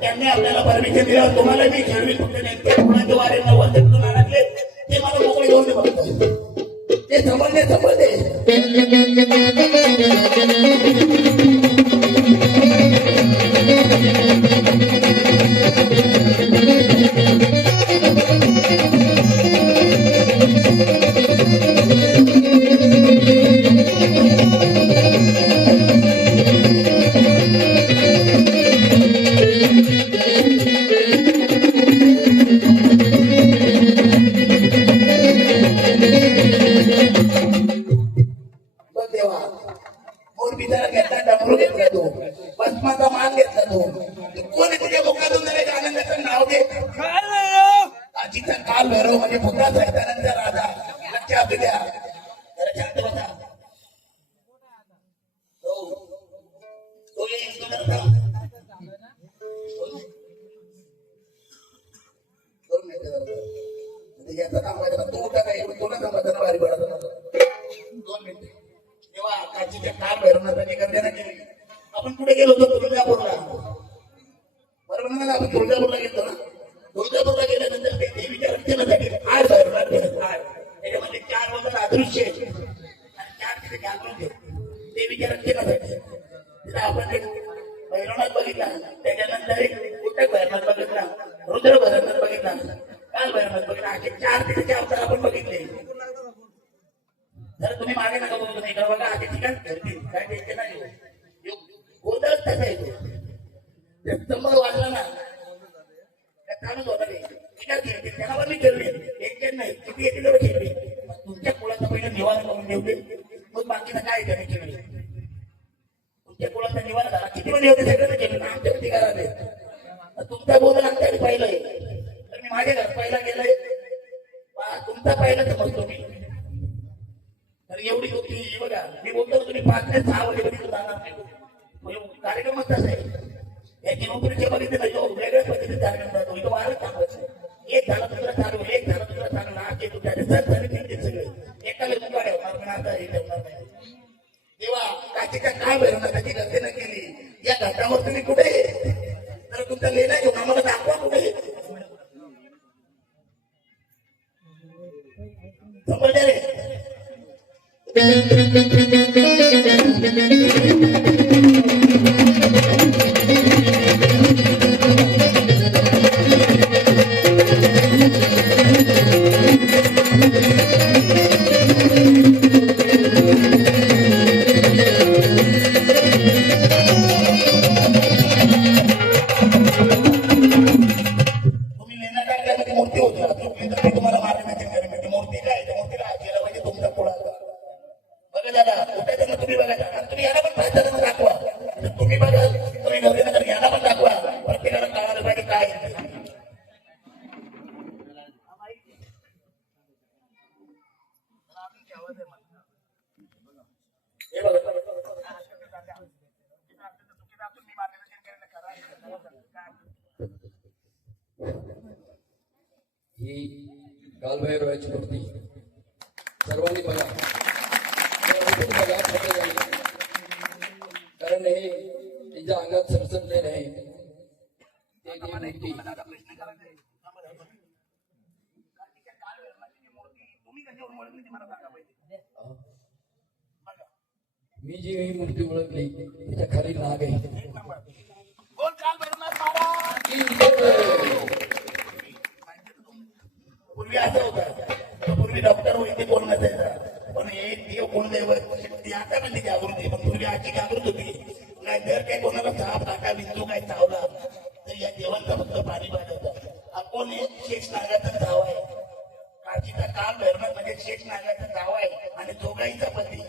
त्यांनी आपल्याला परमिशन दिलं तुम्हाला मी खेळवी कुठे वारे नव्वद लागले ते मला मोकळे घेऊन ते समजले काल भैरव म्हणजे पुन्हा सैतानांचा राजा लक्षात द्या जरा शांत बसा काल भैरवनाथांनी गर्जना केली आपण कुठे गेलो होतो तुळजापूरला बरोबर ना आपण तुळजापूरला गेलो ना तुळजापूरला गेल्यानंतर ते देवीच्या रक्षणासाठी काय भैरवनाथ त्याच्यामध्ये 4 वगैरे अदृश्य आणि 4 तिथे जागृत देवीच्या रक्षणासाठी तिथे आपण भैरवनाथ बघितला त्याच्यानंतर एक कुठे भैरवनाथ बघितला रुद्र भैरवनाथ बघितला काल भैरवनाथ बघितला असे 4 तिथे अवतार आपण बघितले जर तुम्ही मागे नका बघू तुम्ही बघा आधी ठिकाण ठरतील काय टेन्शन नाही गोंधळ तसा येतो स्तंभ वाढला ना चालूच होता त्याला मी ठेवले एक नाही किती येते तेव्हा ठेवले तुमच्या कुळाचा पहिलं निवारण करून ठेवले मग बाकीचं काय त्याने ठेवले तुमच्या कुळाचा निवारण झाला किती मध्ये होते सगळं केलं आमच्या किती घरात तुमचा गोंधळ आमच्याकडे पाहिलंय तर मी माझ्या घरात पहिला गेलोय तुमचा पहिला समजतो मी तर एवढी होती बघा मी बोलतो तुम्ही 5 ते 6 वाजेपर्यंत जाणार नाही कार्यक्रमच तसा आहे याची नोकरीचे बघितले नाही वेगळ्याच पद्धतीने कार्यक्रम जातो इथं वारच थांबायचं एक झाला दुसरा चालू एक झाला दुसरा चालू आजचे तुमच्या सगळे एकाला मुंगाडे होणार पण आता हे ठेवणार नाही तेव्हा काचीच्या काय भैरवनाथाची गर्जना केली या घाटावर तुम्ही कुठे तर तुमचा लेणा घेऊन आम्हाला दाखवा कुठे समजले रे ही कालभैरवाची मूर्ती सर्वांनी बघा कारण हे तिच्या अंगात सरसटलेले आहे मी जी ही मूर्ती ओळखली तिच्या खाली नाग आहे. बोल काल भैरवनाथ महाराज देवांचा फक्त पाणी पाठवतात. आपण हे शेष नागाचं नाव आहे. काशीचा काल भैरवनाथ म्हणजे शेष नागाचं नाव आहे आणि जोगाईचा पती.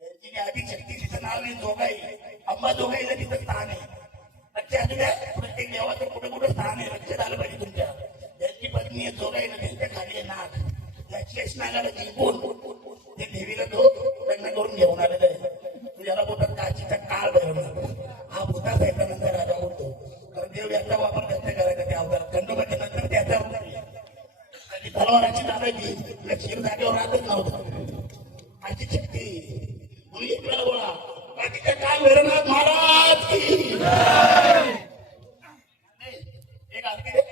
त्यांची आदिशक्ती तिचं नाव आहे जोगाई. अंबा जोगाईला तिथं स्थान आहे. लक्षात द्या, प्रत्येक देवाचं कुठं कुठं स्थान आहे, लक्षात आलं पाहिजे तुमच्या. त्यांची पत्नी आहे जोगाईला, त्यांच्या खाली आहे नाग. या शेष नागाला जिंकून ते देवीला तो लग्न करून घेऊन आलेला आहे. ज्याला बोलतात काशीचा काळ भैरवनाथ. हा भूता साहित्यानंतर राजा होतो. तर देव याचा वापर जास्त करायचा त्या अवतारात. खंडोबाच्या नंतर त्याचा अवतार आणि तलवाराची चालायची लक्ष्मी जागेवर राहतच नव्हतं. अशी शक्ती तुम्ही एक वेळा बोला काशीचा काळ भैरवनाथ महाराज की एक आरती दे.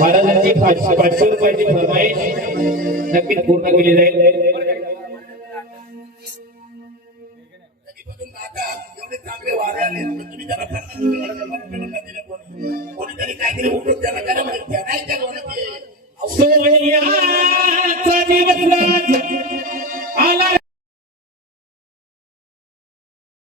महाराजांची 500 रुपयाची फरमाईश नक्कीच पूर्ण केली जाईल. कधीपासून आता एवढे चांगले वारे आले, तुम्ही त्याला कोणीतरी काहीतरी